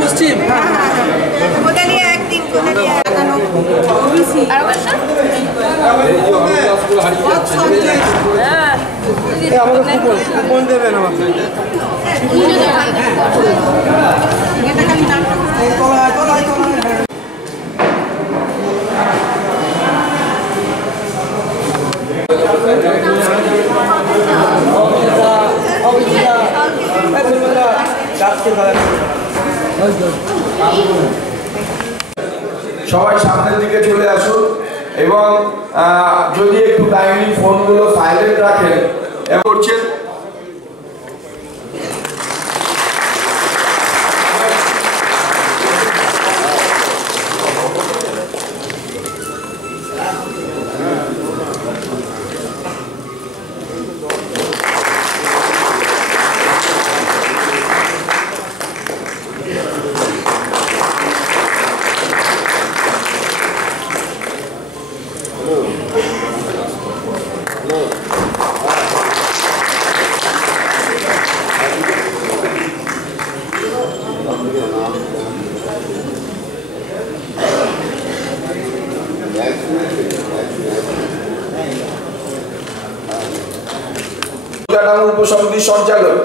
পশ্চিম coupon দেবেন আমাকে সবাই সামনের দিকে চলে আসুন এবং যদি একটু কাইন্ডলি ফোনগুলো সাইলেন্ট রাখেন করছেন। উপসমিতির সঞ্চালক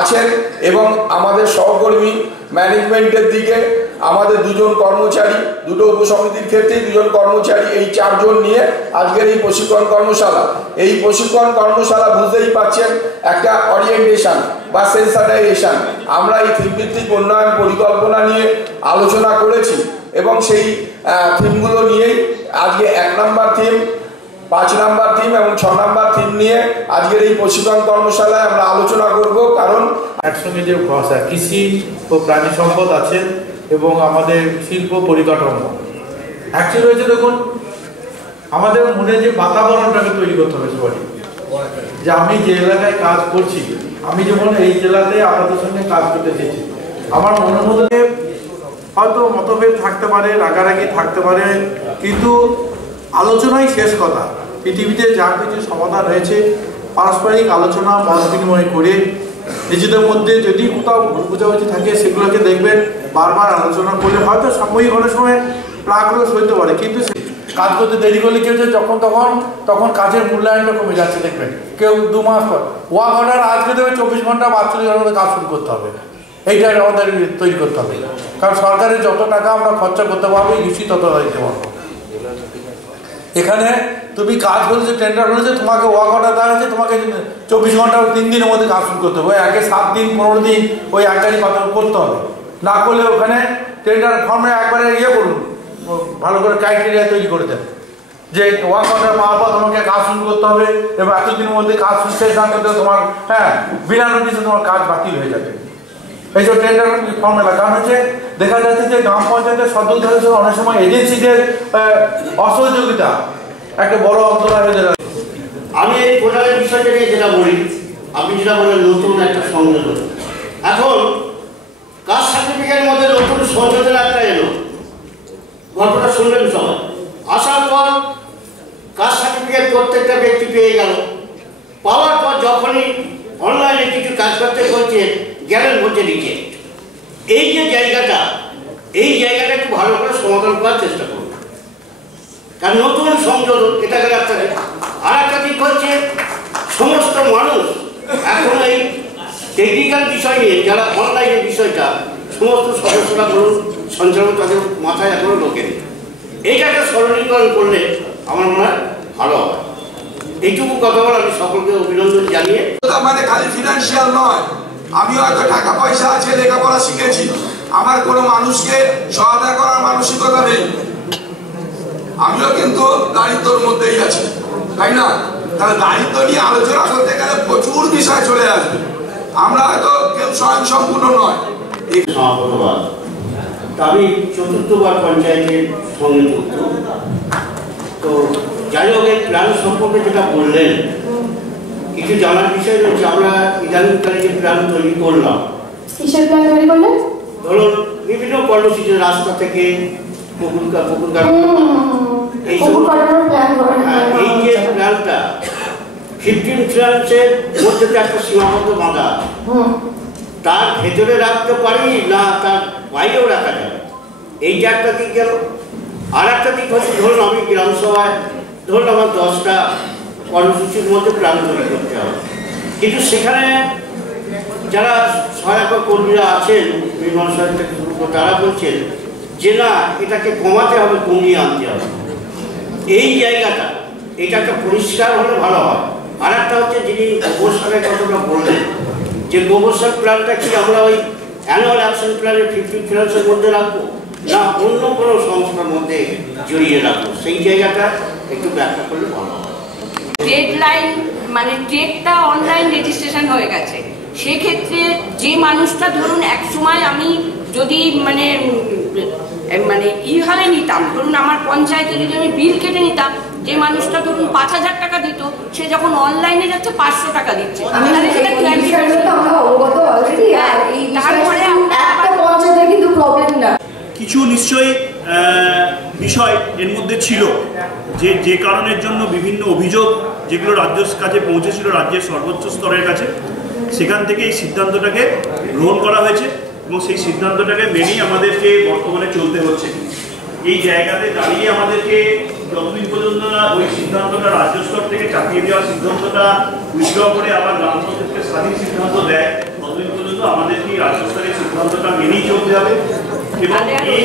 আছেন এবং আমাদের সহকর্মী ম্যানেজমেন্টের দিকে আমাদের দুজন কর্মচারী, দুটো উপসমিতির ক্ষেত্রে দুজন কর্মচারী, এই চারজন নিয়ে আজকের এই প্রশিক্ষণ কর্মশালা। এই প্রশিক্ষণ কর্মশালা বুঝতেই পাচ্ছেন একটা অরিয়েন্টেশন বা সেন্সাটাইজেশন। আমরা এই থিমভিত্তিক উন্নয়ন পরিকল্পনা নিয়ে আলোচনা করেছি এবং সেই থিমগুলো নিয়েই আজকে 1 নম্বর থিম, 5 নম্বর থিম এবং 6 নম্বর থিম নিয়ে আজকের এই প্রশিক্ষণ কর্মশালায় আমরা আলোচনা করব। কারণ একসঙ্গে যে ভাষা কৃষি ও প্রাণী সম্পদ আছে এবং আমাদের শিল্প পরিকাঠামো অ্যাকচুয়ালি হয়েছে, দেখুন আমাদের মনে যে বাতাবরণটাকে তৈরি করতে হবে সবাই, যে আমি যে এলাকায় কাজ করছি, আমি যেমন এই জেলাতে আপনাদের সঙ্গে কাজ করতে চেয়েছি, আমার মনের মধ্যে হয়তো মতভেদ থাকতে পারে, রাগারাগি থাকতে পারে, কিন্তু আলোচনাই শেষ কথা। পৃথিবীতে যা কিছু সমাধান হয়েছে পারস্পরিক আলোচনা, মত বিনিময় করে নিজেদের মধ্যে যদি কোথাও ভুল বোঝাবুঝি থাকে সেগুলোকে দেখবেন বারবার আলোচনা করলে হয়তো সাময়িক অনেক সময় প্রাগ্রহ হইতে পারে, কিন্তু কাজ করতে দেরি করলে কি হচ্ছে, তখন কাজের মূল্যায়নটা কমে যাচ্ছে। দেখবেন কেউ 2 মাস পর ওয়ার্ক অর্ডার আজকে দেবে, 24 ঘন্টা 42 ঘন্টা কাজ শুরু করতে হবে। এইটা আমাদের তৈরি করতে হবে, কারণ সরকারের যত টাকা আমরা খরচা করতে পারবো ইউসি তত দিতে পারবো। এখানে তুমি কাজ করেছো, টেন্ডার করেছো, তোমাকে ওয়ার্ক অর্ডার দেওয়া হয়েছে, তোমাকে 24 ঘন্টা 3 দিনের মধ্যে কাজ শুরু করতে হবে। আগে 7 দিন 15 দিন ওই এক গাড়ি কথা করতে হবে, না করলে ওখানে টেন্ডার ফর্মে একবারে করুন, ভালো করে ক্রাইটেরিয়া তৈরি করে দেন যে ওয়ার্ক অর্ডার পাওয়ার পর তোমাকে কাজ শুরু করতে হবে এবং এতদিনের মধ্যে কাজ শেষ না করতে তোমার বিনা নোটিশে তোমার কাজ বাতিল হয়ে যাবে। এই যে টেন্ডার ফর্মেলা, কারণ হচ্ছে দেখা যাচ্ছে যে গ্রাম পঞ্চায়েতের সদস্য অনেক সময় এজেন্সিদের অসহযোগিতা একটা বড় অন্তরায় হয়ে যাচ্ছে। আমি এই পোর্টালের বিষয়টা নিয়ে যেটা বলি, আপনি যেটা বলেন নতুন একটা সংযোজন, এখন কাস্ট সার্টিফিকেটের মধ্যে নতুন সংযোজন একটা এলো, গল্পটা শুনলেন সবাই। আসার পর কাস্ট সার্টিফিকেট প্রত্যেকটা ব্যক্তি পেয়ে গেল, পাওয়ার পর যখনই অনলাইনে কিছু কাজ করতে বলছে গেলেন বলছে রিজেক্ট। এই যে জায়গাটা, এই জায়গাটা একটু ভালো করে সমাধান করার চেষ্টা করুন, কারণ নতুন সংযোজন এটা গেলে একটা। আর একটা দিক হচ্ছে সমস্ত মানুষ এখন এই টেকনিক্যাল বিষয় নিয়ে যারা অনলাইনের বিষয়টা সমস্ত সদস্যরা বলুন সঞ্চালক তাদের মাথায় এখনো ঢোকেনি। এইটা একটা সরলীকরণ করলে আমার মনে হয় ভালো হবে। এইটুকু কথা বলে আমি সকলকে অভিনন্দন জানিয়ে, মানে খালি ফিনান্সিয়াল নয়, আমি হয়তো টাকা পয়সা আছে, লেখাপড়া শিখেছি, আমার কোনো মানুষকে সহায়তা করার মানসিকতা নেই, আমিও কিন্তু দারিদ্র্যের মধ্যেই আছি, তাই না? তাহলে দারিদ্র নিয়ে আলোচনা করতে গেলে প্রচুর বিষয় চলে আসবে, আমরা হয়তো কেউ স্বয়ংসম্পূর্ণ নয়। আমি ৪র্থবার পঞ্চায়েতের সঙ্গে যুক্ত। তো যাই হোক, এই প্ল্যান সম্পর্কে যেটা বললেন কিছু জানার বিষয় রয়েছে। আমরা ইদানিং তারিখে প্ল্যান তৈরি করলাম। কিসের প্ল্যান তৈরি করলেন? ধরুন বিভিন্ন কর্মসূচি, রাস্তা থেকে পুকুর এই যে প্ল্যানটা 15 ফ্রান্সের মধ্যে তো একটা সীমাবদ্ধ বাঁধা, তার ভেতরে রাখতে পারি না তার বাইরেও রাখা যাবে, এইটা একটা দিক গেল। আর একটা দিক হচ্ছে ধরুন আমি গ্রামসভায় ধরুন আমার 10টা কর্মসূচির মধ্যে প্ল্যান তৈরি করতে হবে, কিন্তু সেখানে যারা সহায়ক কর্মীরা আছেন নির্মাণ সহায়ক থেকে শুরু করে তারা বলছেন যে না এটাকে কমাতে হবে, কমিয়ে আনতে হবে। এই জায়গাটা এটা একটা পরিষ্কার হলে ভালো হয়। আর একটা হচ্ছে যিনি গোবর সারের কথাটা বললেন যে গোবর সার প্ল্যানটা কি আমরা ওই অ্যানুয়াল অ্যাকশন প্ল্যানের 15 ফ্রান্সের মধ্যে রাখবো না অন্য কোনো সংস্থার মধ্যে জড়িয়ে রাখবো, সেই জায়গাটা একটু ব্যাখ্যা করলে ভালো হয়। ডেডলাইন মানে ডেটটা অনলাইন রেজিস্ট্রেশন হয়ে গেছে, সেক্ষেত্রে যে মানুষটা ধরুন এক সময় আমি যদি মানে এইভাবে নিতাম, ধরুন আমার পঞ্চায়েতে যদি আমি বিল কেটে নিতাম, যে মানুষটা ধরুন 5000 টাকা দিত, সে যখন অনলাইনে যাচ্ছে 500 টাকা দিচ্ছে। কিছু নিশ্চয়ই বিষয় এর মধ্যে ছিল যে কারণের জন্য বিভিন্ন অভিযোগ যেগুলো রাজ্যের কাছে পৌঁছেছিল, রাজ্যের সর্বোচ্চ স্তরের কাছে, সেখান থেকে এই সিদ্ধান্তটাকে গ্রহণ করা হয়েছে এবং সেই সিদ্ধান্তটাকে মেনেই আমাদেরকে বর্তমানে চলতে হচ্ছে। এই জায়গাতে দাঁড়িয়ে আমাদেরকে যতদিন পর্যন্ত না ওই সিদ্ধান্তটা রাজ্য স্তর থেকে চাপিয়ে দেওয়ার সিদ্ধান্তটা উইথড্র করে আবার গ্রাম পঞ্চায়েতকে স্বাধীন সিদ্ধান্ত দেয়, ততদিন পর্যন্ত আমাদেরকে রাজ্য স্তরের সিদ্ধান্তটা মেনেই চলতে হবে। এবং এই